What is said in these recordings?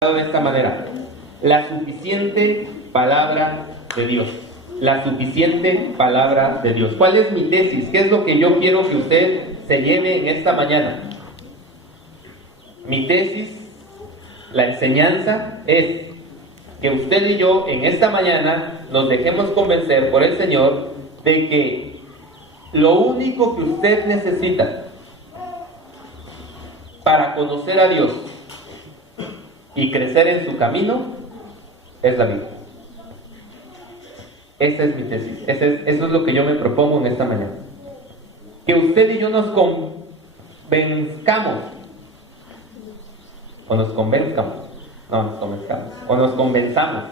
de esta manera: la suficiente palabra de Dios. La suficiente palabra de Dios. ¿Cuál es mi tesis? ¿Qué es lo que yo quiero que usted se lleve en esta mañana? Mi tesis, la enseñanza, es que usted y yo en esta mañana nos dejemos convencer por el Señor de que lo único que usted necesita para conocer a Dios y crecer en su camino es la Biblia. Esa es mi tesis. Eso es lo que yo me propongo en esta mañana. Que usted y yo nos convenzcamos, o nos convenzamos, o nos convenzamos,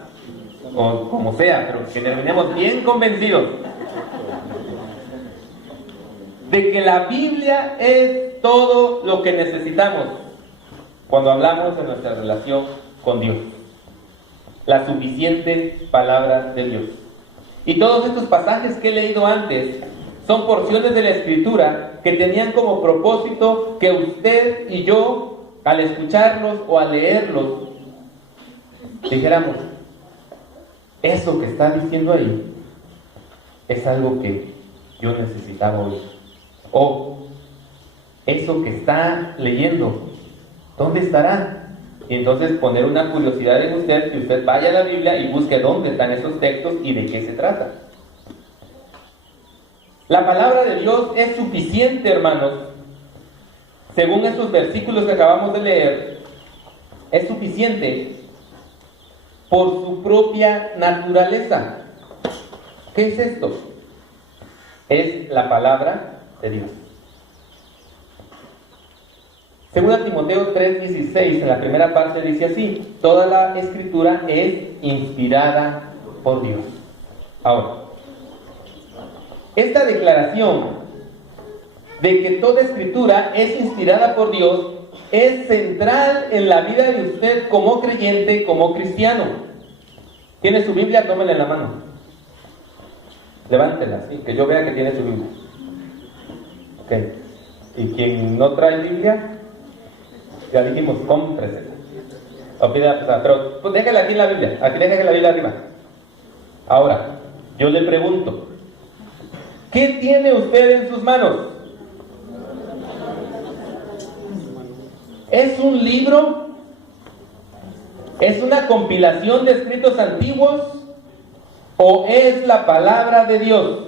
o como sea, pero que terminemos bien convencidos de que la Biblia es todo lo que necesitamos cuando hablamos de nuestra relación con Dios. La suficiente palabra de Dios. Y todos estos pasajes que he leído antes son porciones de la Escritura que tenían como propósito que usted y yo, al escucharlos o al leerlos, dijéramos: eso que está diciendo ahí es algo que yo necesitaba oír. O eso que está leyendo, ¿dónde estará? Y entonces poner una curiosidad en usted, que usted vaya a la Biblia y busque dónde están esos textos y de qué se trata. La palabra de Dios es suficiente, hermanos. Según estos versículos que acabamos de leer, es suficiente por su propia naturaleza. ¿Qué es esto? Es la palabra de Dios. Según Timoteo 3:16, en la primera parte dice así: toda la Escritura es inspirada por Dios. Ahora, esta declaración de que toda Escritura es inspirada por Dios es central en la vida de usted como creyente, como cristiano. ¿Tiene su Biblia? Tómela en la mano. Levántela, ¿sí? Que yo vea que tiene su Biblia. Ok. ¿Y quien no trae Biblia? Ya dijimos, cómpresela. O pídela prestada. Pero pues déjala aquí en la Biblia. Aquí déjala la Biblia arriba. Ahora, yo le pregunto: ¿qué tiene usted en sus manos? ¿Es un libro? ¿Es una compilación de escritos antiguos? ¿O es la palabra de Dios?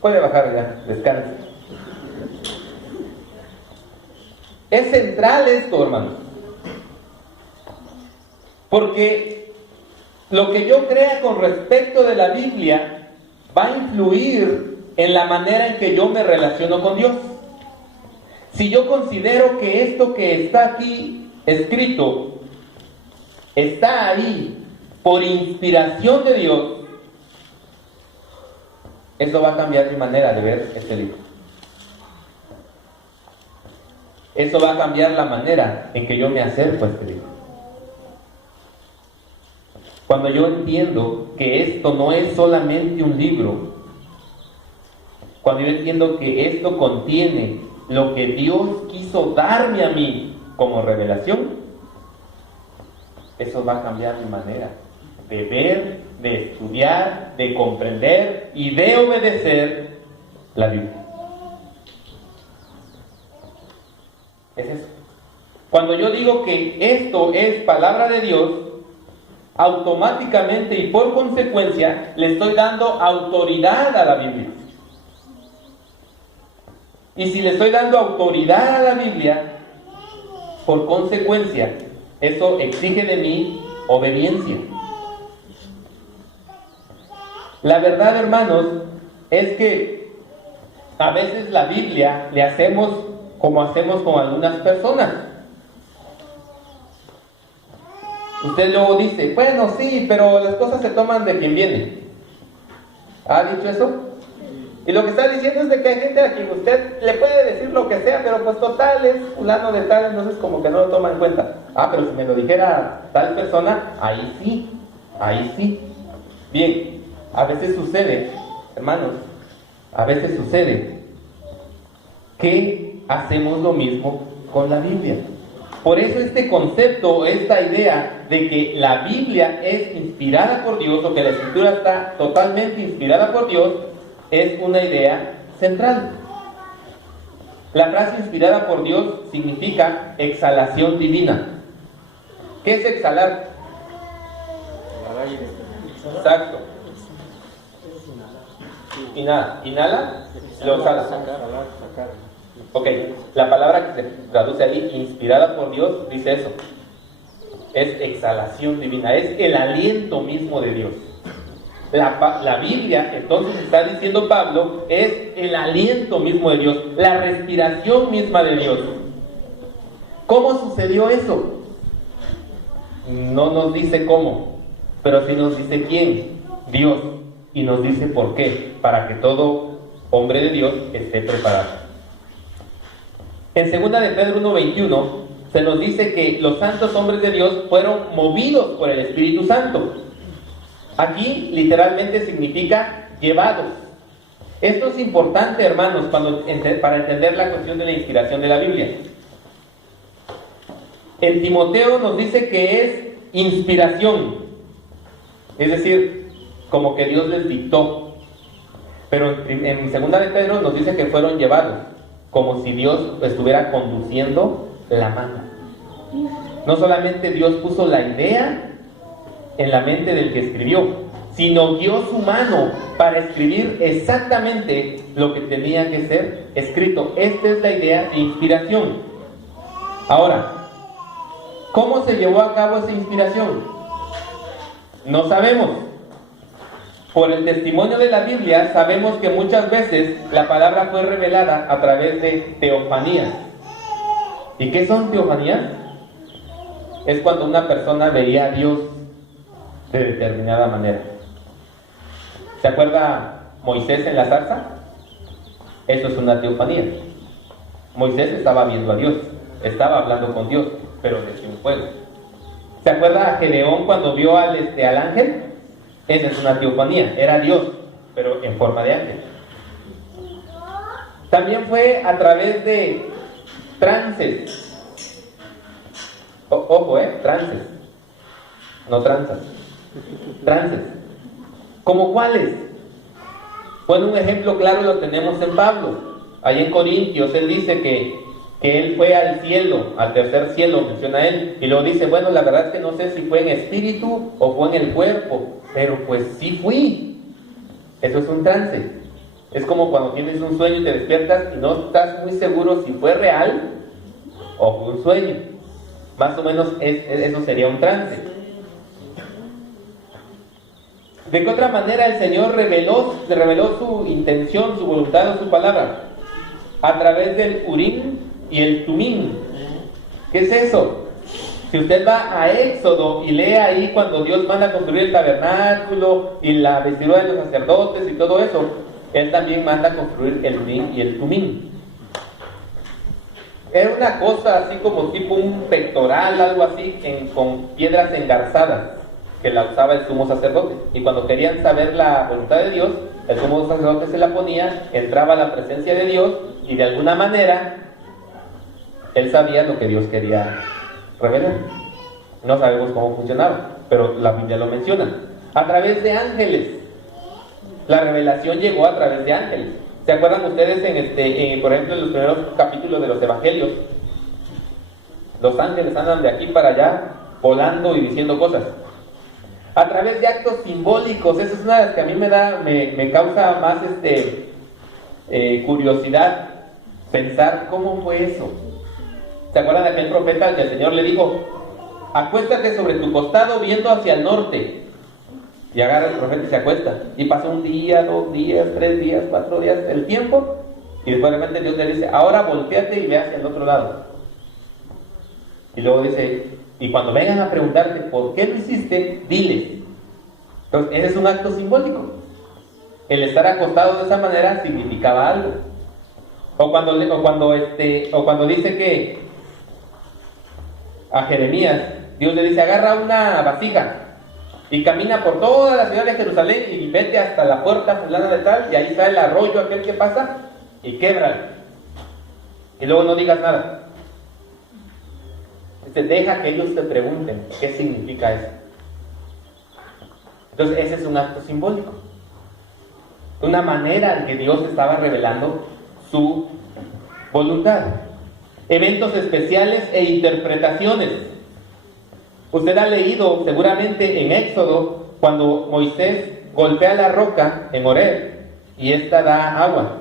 Puede bajar ya, descanse. Es central esto, hermanos, porque lo que yo crea con respecto de la Biblia va a influir en la manera en que yo me relaciono con Dios. Si yo considero que esto que está aquí escrito está ahí por inspiración de Dios, eso va a cambiar mi manera de ver este libro. Eso va a cambiar la manera en que yo me acerco a este libro. Cuando yo entiendo que esto no es solamente un libro, cuando yo entiendo que esto contiene lo que Dios quiso darme a mí como revelación, eso va a cambiar mi manera de ver, de estudiar, de comprender y de obedecer la Biblia. Es eso. Cuando yo digo que esto es palabra de Dios, automáticamente y por consecuencia le estoy dando autoridad a la Biblia. Y si le estoy dando autoridad a la Biblia, por consecuencia, eso exige de mí obediencia. La verdad, hermanos, es que a veces la Biblia le hacemos como hacemos con algunas personas. Usted luego dice: bueno, sí, pero las cosas se toman de quien viene. ¿Ha dicho eso? Y lo que está diciendo es de que hay gente a quien usted le puede decir lo que sea, pero pues total es fulano de tal, entonces como que no lo toma en cuenta. Ah, pero si me lo dijera tal persona, ahí sí. Bien, a veces sucede, hermanos, que hacemos lo mismo con la Biblia. Por eso este concepto, esta idea de que la Biblia es inspirada por Dios, o que la Escritura está totalmente inspirada por Dios, es una idea central. La frase inspirada por Dios significa exhalación divina. ¿Qué es exhalar? Exacto. Inhala, lo exhala. Ok, la palabra que se traduce ahí, inspirada por Dios, dice eso. Es exhalación divina, es el aliento mismo de Dios. La Biblia, entonces está diciendo Pablo, es el aliento mismo de Dios, la respiración misma de Dios. ¿Cómo sucedió eso? No nos dice cómo, pero sí nos dice quién, Dios, y nos dice por qué, para que todo hombre de Dios esté preparado. En 2 de Pedro 1:21 se nos dice que los santos hombres de Dios fueron movidos por el Espíritu Santo. Aquí literalmente significa llevados. Esto es importante, hermanos, para entender la cuestión de la inspiración de la Biblia. En Timoteo nos dice que es inspiración, es decir, como que Dios les dictó. Pero en 2 de Pedro nos dice que fueron llevados, como si Dios estuviera conduciendo la mano. No solamente Dios puso la idea en la mente del que escribió, sino guió su mano para escribir exactamente lo que tenía que ser escrito. Esta es la idea de inspiración. Ahora, ¿cómo se llevó a cabo esa inspiración? No sabemos. Por el testimonio de la Biblia sabemos que muchas veces la palabra fue revelada a través de teofanías. ¿Y qué son teofanías? Es cuando una persona veía a Dios de determinada manera. ¿Se acuerda Moisés en la zarza? Eso es una teofanía. Moisés estaba viendo a Dios, estaba hablando con Dios, pero desde un fuego. ¿Se acuerda Gedeón cuando vio al ángel? Esa es una teofanía, era Dios, pero en forma de ángel. También fue a través de trances. Ojo, trances, no tranzas. Trances. ¿Cómo cuáles? Bueno, un ejemplo claro lo tenemos en Pablo. Allí en Corintios, él dice que él fue al cielo, al tercer cielo, menciona él. Y luego dice, bueno, la verdad es que no sé si fue en espíritu o fue en el cuerpo, pero pues sí fui. Eso es un trance. Es como cuando tienes un sueño y te despiertas y no estás muy seguro si fue real o fue un sueño. Más o menos eso sería un trance. ¿De qué otra manera el Señor reveló su intención, su voluntad o su palabra? A través del Urim y el Tumim. ¿Qué es eso? Si usted va a Éxodo y lee ahí cuando Dios manda a construir el tabernáculo y la vestidura de los sacerdotes y todo eso, Él también manda a construir el Urim y el Tumim. Era una cosa así como tipo un pectoral, algo así, con piedras engarzadas, que la usaba el sumo sacerdote. Y cuando querían saber la voluntad de Dios, el sumo sacerdote se la ponía, entraba a la presencia de Dios y de alguna manera él sabía lo que Dios quería revelar. No sabemos cómo funcionaba, pero la Biblia lo menciona. A través de ángeles. La revelación llegó a través de ángeles. ¿Se acuerdan ustedes por ejemplo, en los primeros capítulos de los evangelios? Los ángeles andan de aquí para allá volando y diciendo cosas. A través de actos simbólicos. Esa es una de las que a mí me causa más curiosidad pensar cómo fue eso. ¿Se acuerdan de aquel profeta al que el Señor le dijo: acuéstate sobre tu costado viendo hacia el norte? Y agarra el profeta y se acuesta. Y pasa un día, 2 días, 3 días, 4 días, el tiempo. Y después de repente Dios le dice: ahora volteate y ve hacia el otro lado. Y luego dice: y cuando vengan a preguntarte por qué lo hiciste, diles. Entonces, ese es un acto simbólico. El estar acostado de esa manera significaba algo. O cuando dice que a Jeremías, Dios le dice: agarra una vasija y camina por toda la ciudad de Jerusalén y vete hasta la puerta fulana de tal, y ahí está el arroyo aquel que pasa, y québralo. Y luego no digas nada. Dice, deja que ellos te pregunten qué significa eso. Entonces ese es un acto simbólico. Una manera en que Dios estaba revelando su voluntad. Eventos especiales e interpretaciones. Usted ha leído seguramente en Éxodo cuando Moisés golpea la roca en Horeb y esta da agua.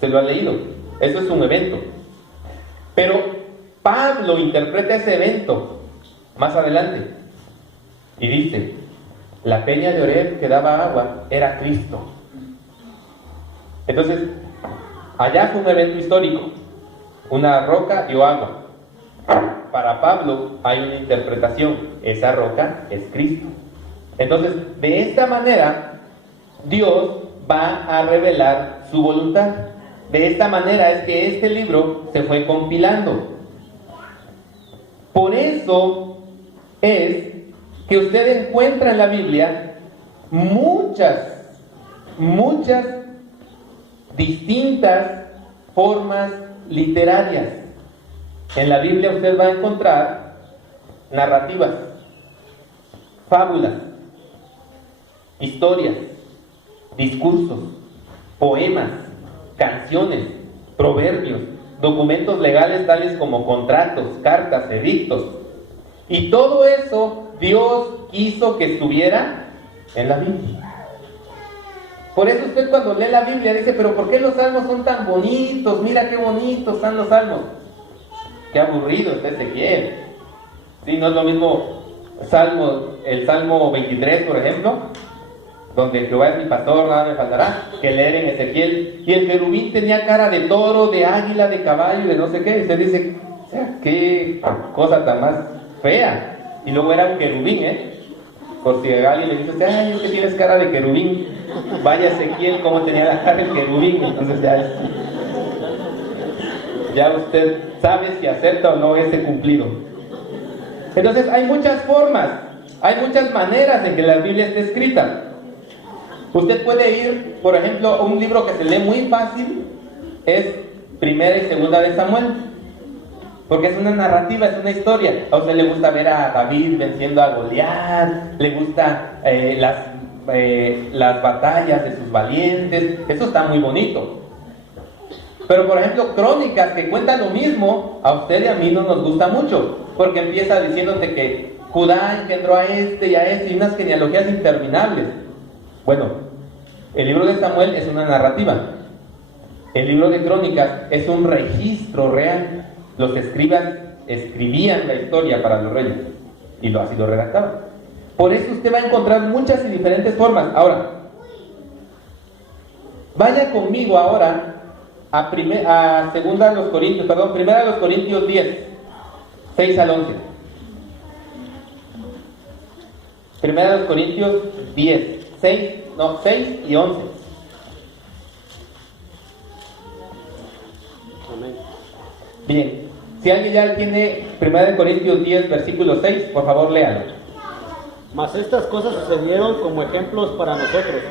Se lo ha leído. Eso es un evento. Pero Pablo interpreta ese evento más adelante y dice, la peña de Horeb que daba agua era Cristo. Entonces, allá fue un evento histórico. Una roca dio agua. Para Pablo hay una interpretación. Esa roca es Cristo. Entonces, de esta manera, Dios va a revelar su voluntad. De esta manera es que este libro se fue compilando. Por eso es que usted encuentra en la Biblia muchas distintas formas literarias. En la Biblia usted va a encontrar narrativas, fábulas, historias, discursos, poemas, canciones, proverbios, documentos legales tales como contratos, cartas, edictos. Y todo eso Dios quiso que estuviera en la Biblia. Por eso usted cuando lee la Biblia dice, pero ¿por qué los salmos son tan bonitos? Mira qué bonitos están los salmos. Qué aburrido está Ezequiel. Sí, no es lo mismo el Salmo 23, por ejemplo, donde Jehová es mi pastor, nada me faltará, que leer en Ezequiel. Y el querubín tenía cara de toro, de águila, de caballo, de no sé qué. Y usted dice, o sea, qué cosa tan más fea. Y luego era un querubín, por si a alguien le dice, ay, es que tienes cara de querubín. Vaya Ezequiel cómo tenía la cara del querubín. Entonces ya usted sabe si acepta o no ese cumplido. Entonces hay muchas formas, hay muchas maneras en que la Biblia está escrita. Usted puede ir, por ejemplo, a un libro que se lee muy fácil, es Primera y Segunda de Samuel, porque es una narrativa, es una historia. A usted le gusta ver a David venciendo a Goliat, le gusta las batallas de sus valientes, eso está muy bonito. Pero por ejemplo, Crónicas, que cuentan lo mismo, a usted y a mí no nos gusta mucho, porque empieza diciéndote que Judá engendró a este y a este, y unas genealogías interminables. Bueno, el libro de Samuel es una narrativa. El libro de Crónicas es un registro real. Los escribas escribían la historia para los reyes y así lo redactaban. Por eso usted va a encontrar muchas y diferentes formas. Ahora, vaya conmigo ahora a Primera de los Corintios 10, 6 al 11. Primera de los Corintios 10, 6 y 11. Amén. Bien, si alguien ya tiene Primera de Corintios 10, versículo 6, por favor léalo. Mas estas cosas sucedieron como ejemplos para nosotros,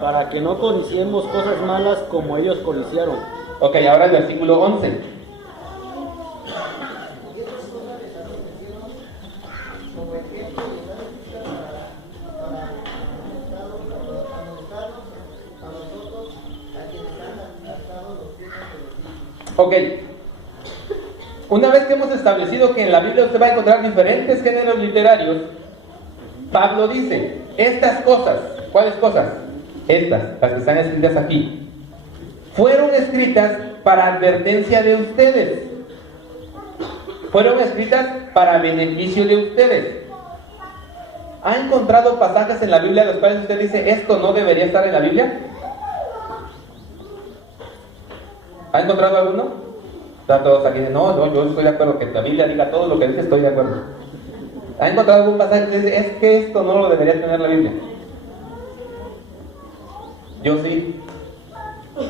para que no codiciemos cosas malas como ellos codiciaron. Ok, ahora el versículo 11. Ok, una vez que hemos establecido que en la Biblia usted va a encontrar diferentes géneros literarios, Pablo dice, estas cosas, ¿cuáles cosas? Estas, las que están escritas aquí, fueron escritas para advertencia de ustedes. Fueron escritas para beneficio de ustedes. ¿Ha encontrado pasajes en la Biblia los cuales usted dice, esto no debería estar en la Biblia? ¿Ha encontrado alguno? Están todos aquí, no, yo estoy de acuerdo, que la Biblia diga todo lo que dice, estoy de acuerdo. ¿Ha encontrado algún pasaje que dice, es que esto no lo debería tener la Biblia? Yo sí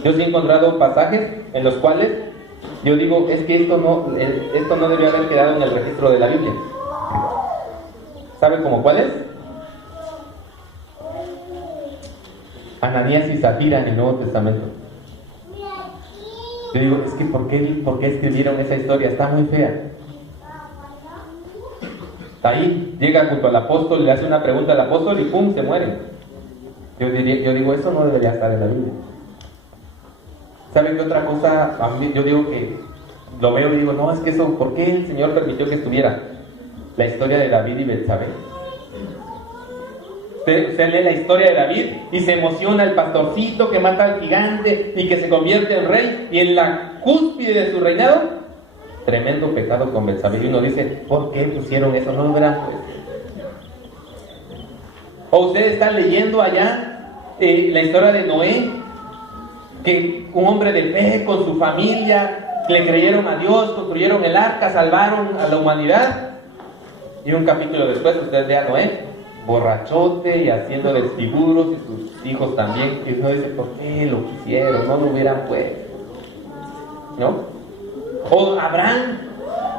he encontrado pasajes en los cuales yo digo, es que esto no debió haber quedado en el registro de la Biblia. ¿Sabe cómo cuáles? Ananías y Zafira en el Nuevo Testamento. Yo digo, es que ¿por qué escribieron esa historia? Está muy fea. Ahí llega junto al apóstol, le hace una pregunta al apóstol y ¡pum! Se muere. Yo digo, eso no debería estar en la Biblia. ¿Saben qué otra cosa? Yo digo que lo veo y digo, no, es que eso, ¿por qué el Señor permitió que estuviera? La historia de David y Betsabé. Se lee la historia de David y se emociona el pastorcito que mata al gigante y que se convierte en rey, y en la cúspide de su reinado, tremendo pecado con Betsabé. Y uno dice, ¿por qué pusieron eso? No lo verán, pues. O ustedes están leyendo allá la historia de Noé, que un hombre de fe con su familia le creyeron a Dios, construyeron el arca, salvaron a la humanidad, y un capítulo después ustedes vean a Noé borrachote y haciendo desfiguros, y sus hijos también, y uno dice, ¿por qué lo quisieron? No lo hubieran puesto, ¿no? O Abraham,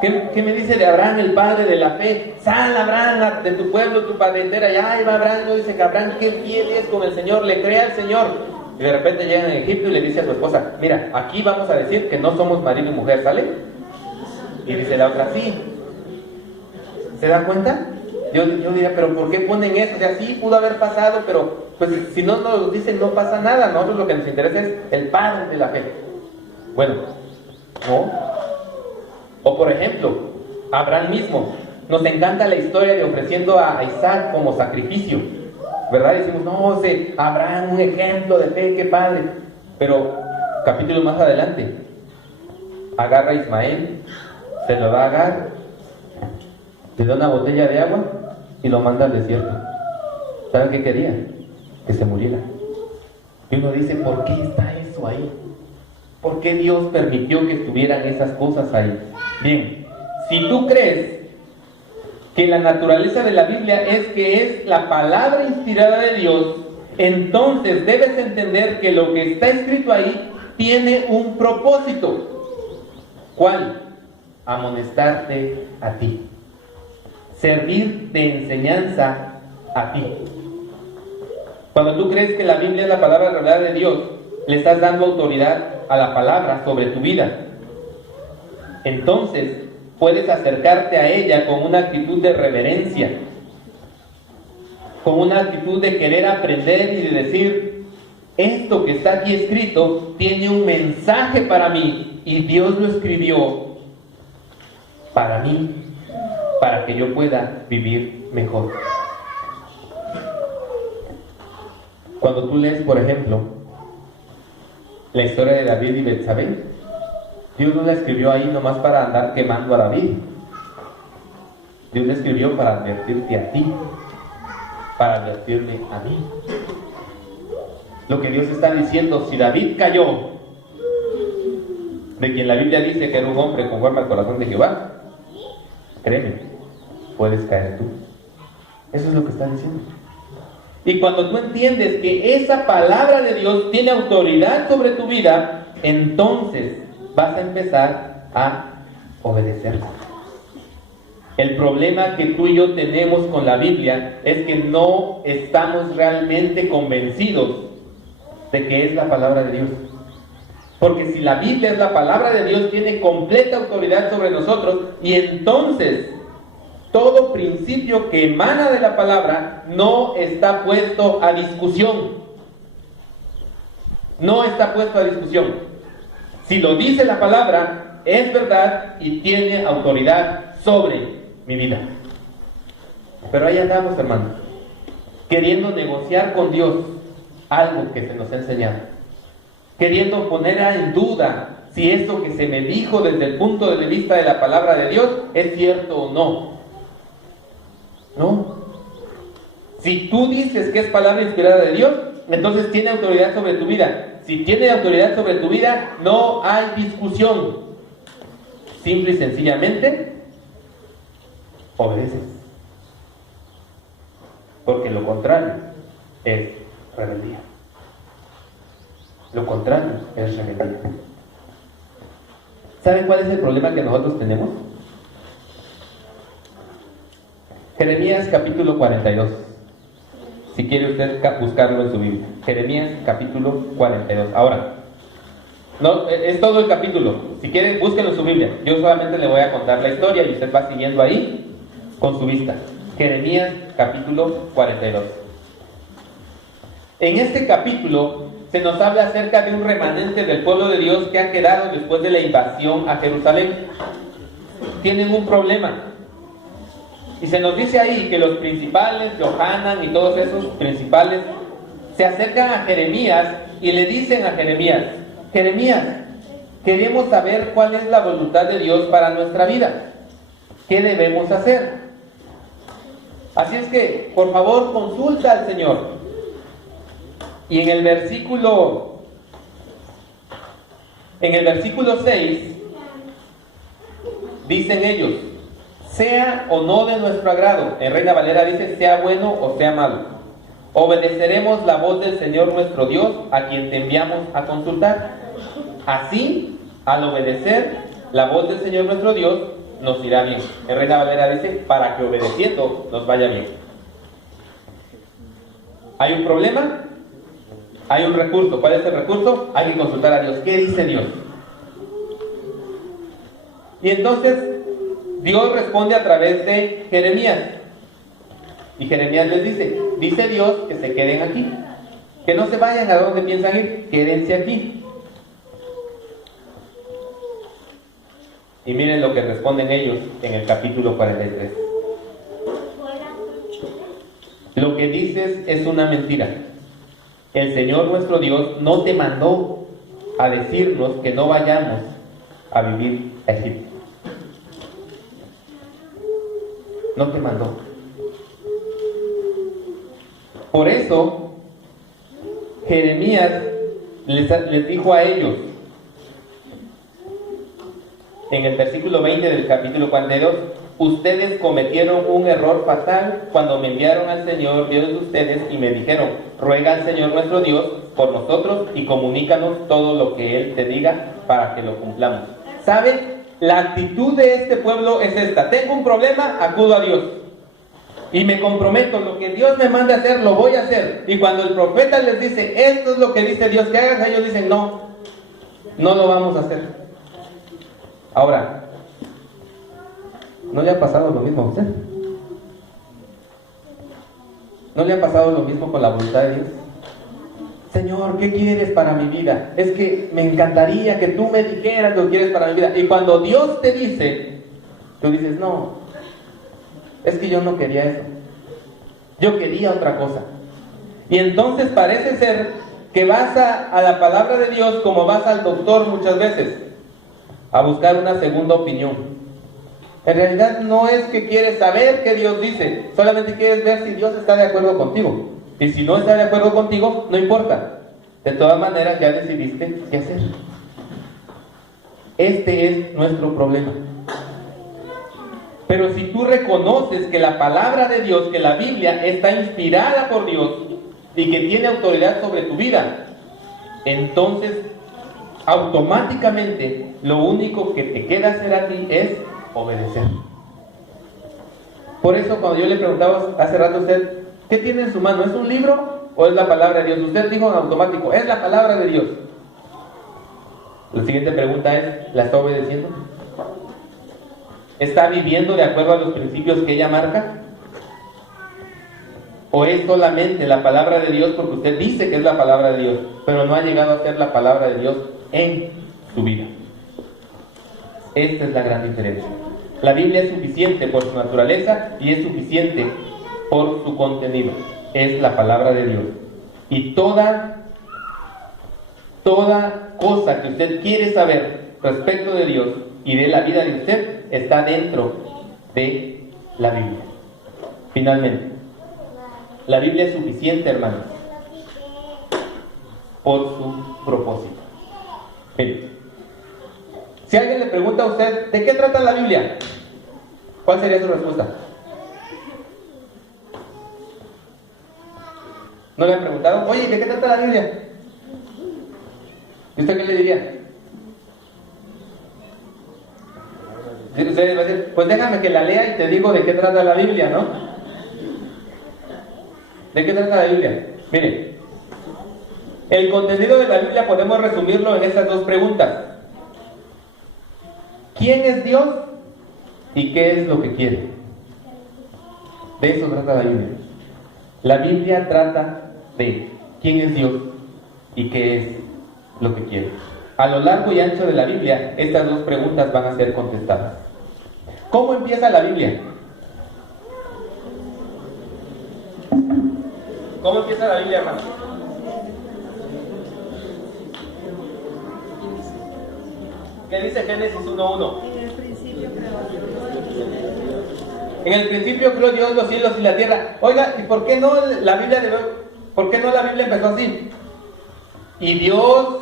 ¿qué me dice de Abraham, el padre de la fe? Sal, Abraham, de tu pueblo, tu parentela. Y ahí va Abraham, no dice que Abraham, qué fiel es con el Señor, le cree al Señor. Y de repente llega a Egipto y le dice a su esposa, mira, aquí vamos a decir que no somos marido y mujer, ¿sale? Y dice la otra, sí. ¿Se da cuenta? Yo diría, pero ¿por qué ponen eso? O sea, sí pudo haber pasado, pero pues si no nos lo dicen, no pasa nada. Nosotros lo que nos interesa es el padre de la fe. Bueno, ¿no? O por ejemplo, Abraham mismo. Nos encanta la historia de ofreciendo a Isaac como sacrificio, ¿verdad? Decimos, no, Abraham, un ejemplo de fe, qué padre. Pero, capítulo más adelante, agarra a Ismael, se lo da a Agar, le da una botella de agua y lo manda al desierto. ¿Saben qué quería? Que se muriera. Y uno dice, ¿por qué está eso ahí? ¿Por qué Dios permitió que estuvieran esas cosas ahí? Bien, si tú crees que la naturaleza de la Biblia es que es la palabra inspirada de Dios, entonces debes entender que lo que está escrito ahí tiene un propósito. ¿Cuál? Amonestarte a ti, servir de enseñanza a ti. Cuando tú crees que la Biblia es la palabra revelada de Dios, le estás dando autoridad a la palabra sobre tu vida. Entonces puedes acercarte a ella con una actitud de reverencia, con una actitud de querer aprender y de decir, esto que está aquí escrito tiene un mensaje para mí y Dios lo escribió para mí, para que yo pueda vivir mejor. Cuando tú lees, por ejemplo, la historia de David y Betsabé, Dios no la escribió ahí nomás para andar quemando a David. Dios la escribió para advertirte a ti, para advertirme a mí. Lo que Dios está diciendo, si David cayó, de quien la Biblia dice que era un hombre conforme al corazón de Jehová, créeme, puedes caer tú. Eso es lo que está diciendo. Y cuando tú entiendes que esa palabra de Dios tiene autoridad sobre tu vida, entonces vas a empezar a obedecerla. El problema que tú y yo tenemos con la Biblia es que no estamos realmente convencidos de que es la palabra de Dios. Porque si la Biblia es la palabra de Dios, tiene completa autoridad sobre nosotros, y entonces todo principio que emana de la palabra no está puesto a discusión. No está puesto a discusión. Si lo dice la palabra, es verdad y tiene autoridad sobre mi vida. Pero ahí andamos, hermanos, queriendo negociar con Dios algo que se nos ha enseñado, queriendo poner en duda si esto que se me dijo desde el punto de vista de la palabra de Dios es cierto o no. No. Si tú dices que es palabra inspirada de Dios, entonces tiene autoridad sobre tu vida. Si tiene autoridad sobre tu vida, no hay discusión. Simple y sencillamente, obedeces. Porque lo contrario es rebeldía. Lo contrario es rebeldía. ¿Saben cuál es el problema que nosotros tenemos? Jeremías capítulo 42. Si quiere usted buscarlo en su Biblia. Jeremías capítulo 42. Ahora, no, es todo el capítulo. Si quiere, búsquenlo en su Biblia. Yo solamente le voy a contar la historia y usted va siguiendo ahí. con su vista. Jeremías capítulo 42. En este capítulo se nos habla acerca de un remanente del pueblo de Dios que ha quedado después de la invasión a Jerusalén. Tienen un problema. Y se nos dice ahí que los principales, Johanan y todos esos principales, se acercan a Jeremías y le dicen a Jeremías: Jeremías, queremos saber cuál es la voluntad de Dios para nuestra vida. ¿Qué debemos hacer? Así es que, por favor, consulta al Señor. Y en el versículo 6, dicen ellos: sea o no de nuestro agrado. En Reina Valera dice: sea bueno o sea malo, obedeceremos la voz del Señor nuestro Dios, a quien te enviamos a consultar. Así, al obedecer la voz del Señor nuestro Dios, nos irá bien. En Reina Valera dice: para que obedeciendo nos vaya bien. ¿Hay un problema? Hay un recurso. ¿Cuál es el recurso? Hay que consultar a Dios. ¿Qué dice Dios? Y entonces Dios responde a través de Jeremías. Y Jeremías les dice: dice Dios que se queden aquí, que no se vayan a donde piensan ir, quédense aquí. Y miren lo que responden ellos en el capítulo 43. Lo que dices es una mentira. El Señor nuestro Dios no te mandó a decirnos que no vayamos a vivir a Egipto. No te mandó. Por eso Jeremías les dijo a ellos en el versículo 20 del capítulo 42: ustedes cometieron un error fatal cuando me enviaron al Señor Dios de ustedes y me dijeron: ruega al Señor nuestro Dios por nosotros y comunícanos todo lo que Él te diga para que lo cumplamos. ¿Sabe? La actitud de este pueblo es esta: tengo un problema, acudo a Dios y me comprometo, lo que Dios me mande a hacer, lo voy a hacer. Y cuando el profeta les dice: esto es lo que dice Dios que hagas, ellos dicen: no lo vamos a hacer. Ahora, ¿no le ha pasado lo mismo a usted? ¿No le ha pasado lo mismo con la voluntad de Dios? Señor, ¿qué quieres para mi vida? Es que me encantaría que tú me dijeras lo que quieres para mi vida. Y cuando Dios te dice, tú dices: no, es que yo no quería eso, yo quería otra cosa. Y entonces parece ser que vas a la palabra de Dios como vas al doctor muchas veces, a buscar una segunda opinión. En realidad no es que quieres saber qué Dios dice, solamente quieres ver si Dios está de acuerdo contigo. Y si no está de acuerdo contigo, no importa. De todas maneras ya decidiste qué hacer. Este es nuestro problema. Pero si tú reconoces que la palabra de Dios, que la Biblia está inspirada por Dios y que tiene autoridad sobre tu vida, entonces automáticamente lo único que te queda hacer a ti es obedecer. Por eso cuando yo le preguntaba hace rato a usted: ¿qué tiene en su mano? ¿Es un libro o es la palabra de Dios? Usted dijo en automático: es la palabra de Dios. La siguiente pregunta es: ¿la está obedeciendo? ¿Está viviendo de acuerdo a los principios que ella marca? ¿O es solamente la palabra de Dios porque usted dice que es la palabra de Dios, pero no ha llegado a ser la palabra de Dios en su vida? Esta es la gran diferencia. La Biblia es suficiente por su naturaleza y es suficiente por su contenido. Es la palabra de Dios. Y toda cosa que usted quiere saber respecto de Dios y de la vida de usted está dentro de la Biblia. Finalmente, la Biblia es suficiente, hermanos, por su propósito. Mire, si alguien le pregunta a usted: ¿de qué trata la Biblia?, ¿cuál sería su respuesta? ¿No le han preguntado: oye, ¿de qué trata la Biblia? ¿Y usted qué le diría? Usted va a decir: pues déjame que la lea y te digo de qué trata la Biblia, ¿no? ¿De qué trata la Biblia? Mire, el contenido de la Biblia podemos resumirlo en estas dos preguntas: ¿quién es Dios? ¿Y qué es lo que quiere? De eso trata la Biblia. La Biblia trata de quién es Dios y qué es lo que quiere. A lo largo y ancho de la Biblia, estas dos preguntas van a ser contestadas. ¿Cómo empieza la Biblia? ¿Cómo empieza la Biblia, hermano? ¿Qué dice Génesis 1:1? En el principio creó Dios los cielos y la tierra. Oiga, ¿y por qué no la Biblia empezó así? Y Dios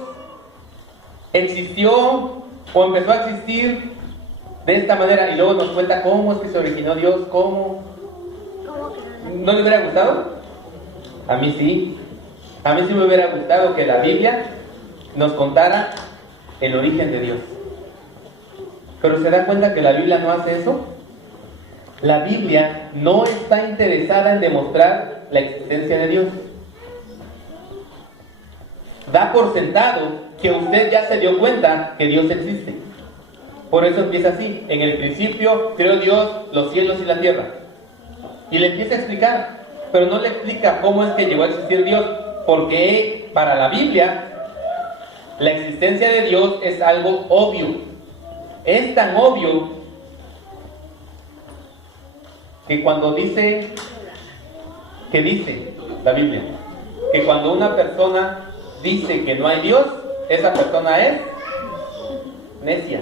existió o empezó a existir de esta manera, y luego nos cuenta cómo es que se originó Dios, cómo. ¿No le hubiera gustado? A mí sí. A mí sí me hubiera gustado que la Biblia nos contara el origen de Dios. Pero ¿se da cuenta que la Biblia no hace eso? La Biblia no está interesada en demostrar la existencia de Dios. Da por sentado que usted ya se dio cuenta que Dios existe. Por eso empieza así. En el principio creó Dios los cielos y la tierra. Y le empieza a explicar, pero no le explica cómo es que llegó a existir Dios, porque para la Biblia la existencia de Dios es algo obvio. Es tan obvio que cuando dice la Biblia, que cuando una persona dice que no hay Dios, esa persona es necia.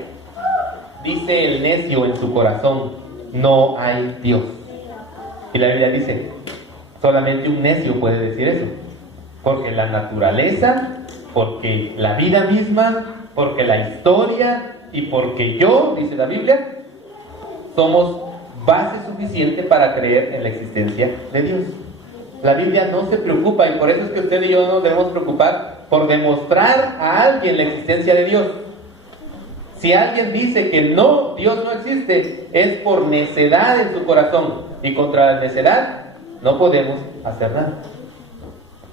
Dice el necio en su corazón, no hay Dios. Y la Biblia dice, solamente un necio puede decir eso. Porque la naturaleza, porque la vida misma, porque la historia y porque yo, dice la Biblia, somos base suficiente para creer en la existencia de Dios. La Biblia no se preocupa, y por eso es que usted y yo nos debemos preocupar por demostrar a alguien la existencia de Dios. Si alguien dice que no, Dios no existe, es por necedad en su corazón, y contra la necedad no podemos hacer nada.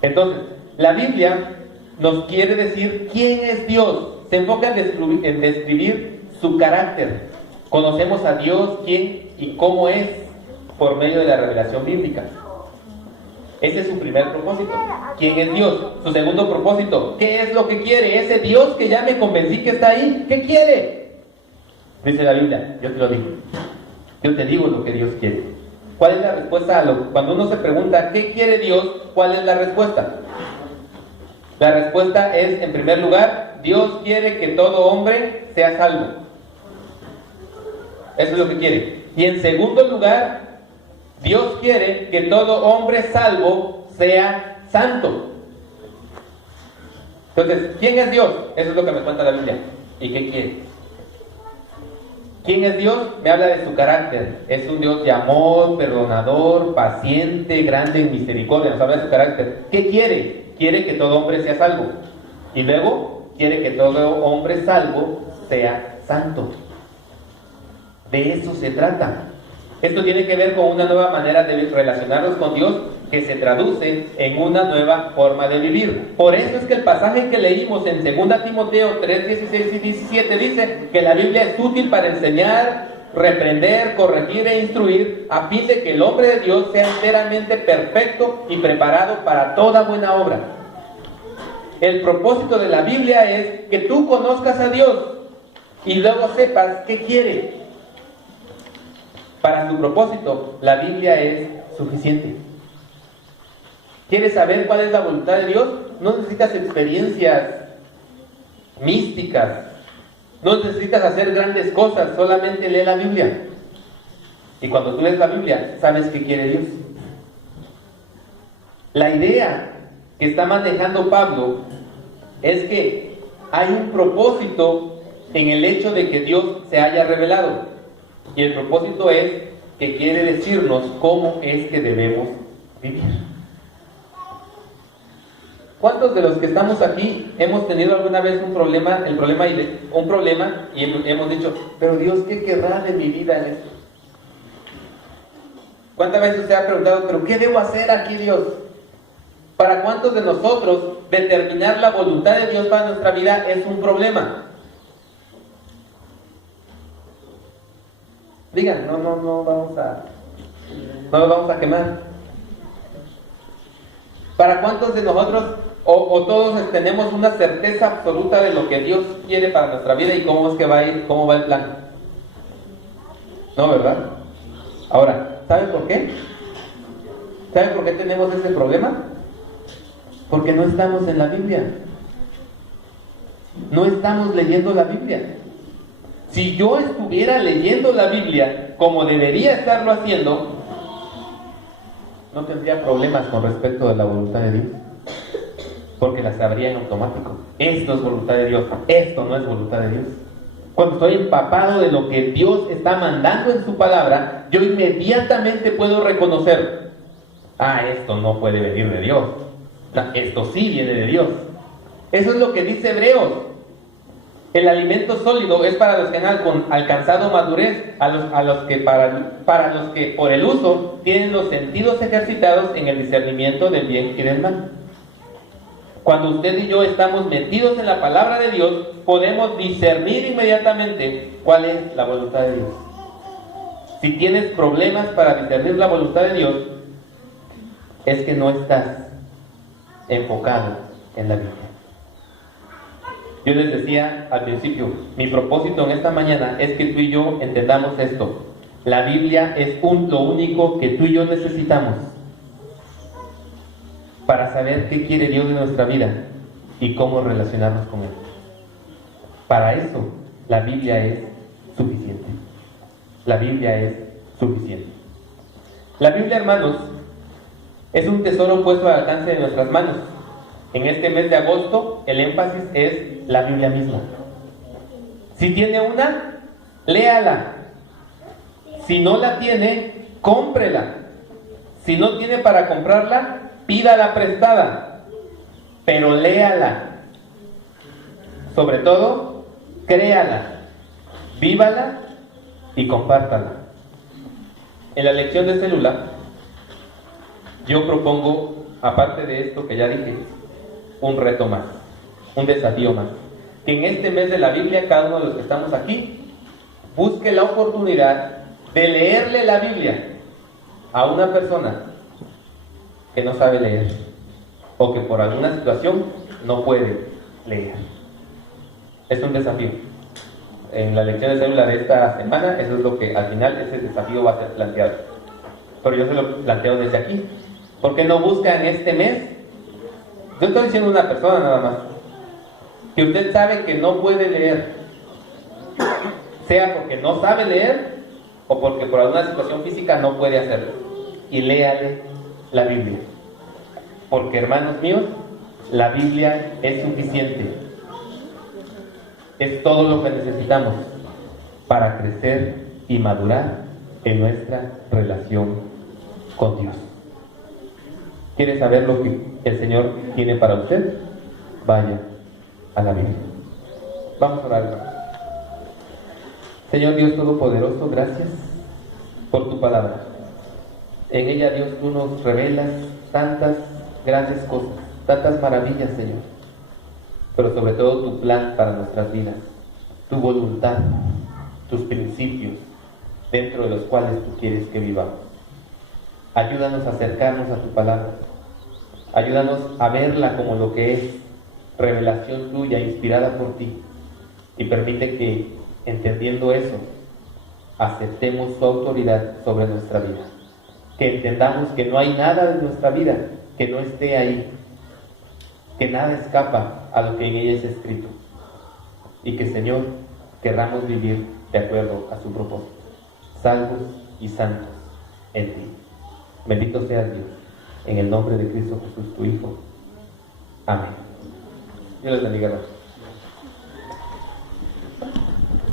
Entonces, la Biblia nos quiere decir quién es Dios. Se enfoca en describir su carácter. Conocemos a Dios, quién y cómo es, por medio de la revelación bíblica. Ese es su primer propósito. ¿Quién es Dios? Su segundo propósito. ¿Qué es lo que quiere? Ese Dios que ya me convencí que está ahí, ¿qué quiere? Dice la Biblia, yo te lo digo. Yo te digo lo que Dios quiere. ¿Cuál es la respuesta cuando uno se pregunta ¿qué quiere Dios? ¿Cuál es la respuesta? La respuesta es, en primer lugar, Dios quiere que todo hombre sea salvo. Eso es lo que quiere. Y en segundo lugar, Dios quiere que todo hombre salvo sea santo. Entonces, ¿quién es Dios? Eso es lo que me cuenta la Biblia. ¿Y qué quiere? ¿Quién es Dios? Me habla de su carácter. Es un Dios de amor, perdonador, paciente, grande en misericordia. Nos habla de su carácter. ¿Qué quiere? Quiere que todo hombre sea salvo. Y luego, quiere que todo hombre salvo sea santo. De eso se trata. Esto tiene que ver con una nueva manera de relacionarnos con Dios, que se traduce en una nueva forma de vivir. Por eso es que el pasaje que leímos en 2 Timoteo 3, 16 y 17 dice que la Biblia es útil para enseñar, reprender, corregir e instruir, a fin de que el hombre de Dios sea enteramente perfecto y preparado para toda buena obra. El propósito de la Biblia es que tú conozcas a Dios y luego sepas qué quiere. Para tu propósito, la Biblia es suficiente. ¿Quieres saber cuál es la voluntad de Dios? No necesitas experiencias místicas. No necesitas hacer grandes cosas. Solamente lee la Biblia. Y cuando tú lees la Biblia, sabes qué quiere Dios. La idea que está manejando Pablo es que hay un propósito en el hecho de que Dios se haya revelado. Y el propósito es que quiere decirnos cómo es que debemos vivir. ¿Cuántos de los que estamos aquí hemos tenido alguna vez un problema y hemos dicho, pero Dios, ¿qué querrá de mi vida en esto? ¿Cuántas veces usted ha preguntado, pero qué debo hacer aquí, Dios? Para cuántos de nosotros determinar la voluntad de Dios para nuestra vida es un problema. Digan, no No los vamos a quemar. ¿Para cuántos de nosotros o todos tenemos una certeza absoluta de lo que Dios quiere para nuestra vida y cómo es que va a ir, cómo va el plan? No, ¿verdad? Ahora, ¿saben por qué? ¿Saben por qué tenemos este problema? Porque no estamos en la Biblia. No estamos leyendo la Biblia. Si yo estuviera leyendo la Biblia como debería estarlo haciendo, no tendría problemas con respecto de la voluntad de Dios, porque la sabría en automático. Esto es voluntad de Dios, esto no es voluntad de Dios. Cuando estoy empapado de lo que Dios está mandando en su palabra, yo inmediatamente puedo reconocer: esto no puede venir de Dios, esto sí viene de Dios. Eso es lo que dice Hebreos. El alimento sólido es para los que han alcanzado madurez, para los que por el uso tienen los sentidos ejercitados en el discernimiento del bien y del mal. Cuando usted y yo estamos metidos en la palabra de Dios, podemos discernir inmediatamente cuál es la voluntad de Dios. Si tienes problemas para discernir la voluntad de Dios, es que no estás enfocado en la Biblia. Yo les decía al principio, mi propósito en esta mañana es que tú y yo entendamos esto. La Biblia es lo único que tú y yo necesitamos para saber qué quiere Dios de nuestra vida y cómo relacionarnos con Él. Para eso, la Biblia es suficiente. La Biblia es suficiente. La Biblia, hermanos, es un tesoro puesto al alcance de nuestras manos. En este mes de agosto, el énfasis es la Biblia misma. Si tiene una, léala. Si no la tiene, cómprela. Si no tiene para comprarla, pídala prestada. Pero léala. Sobre todo, créala, vívala y compártala. En la lección de célula, yo propongo, aparte de esto que ya dije, un reto más, un desafío más. Que en este mes de la Biblia, cada uno de los que estamos aquí, busque la oportunidad de leerle la Biblia a una persona que no sabe leer o que por alguna situación no puede leer. Es un desafío. En la lección de célula de esta semana, eso es lo que al final ese desafío va a ser planteado. Pero yo se lo planteo desde aquí. ¿Por qué no busca en este mes? Yo estoy diciendo una persona nada más, que usted sabe que no puede leer, sea porque no sabe leer o porque por alguna situación física no puede hacerlo, y léale la Biblia, porque, hermanos míos, la Biblia es suficiente, es todo lo que necesitamos para crecer y madurar en nuestra relación con Dios. ¿Quiere saber lo que el Señor tiene para usted? Vaya a la Biblia. Vamos a orar. Señor Dios Todopoderoso, gracias por tu palabra. En ella, Dios, tú nos revelas tantas grandes cosas, tantas maravillas, Señor. Pero sobre todo tu plan para nuestras vidas, tu voluntad, tus principios, dentro de los cuales tú quieres que vivamos. Ayúdanos a acercarnos a tu palabra. Ayúdanos a verla como lo que es, revelación tuya, inspirada por ti. Y permite que, entendiendo eso, aceptemos tu autoridad sobre nuestra vida. Que entendamos que no hay nada de nuestra vida que no esté ahí. Que nada escapa a lo que en ella es escrito. Y que, Señor, querramos vivir de acuerdo a su propósito. Salvos y santos en ti. Bendito seas, Dios, en el nombre de Cristo Jesús, tu Hijo. Amén. Dios les bendiga, hermanos.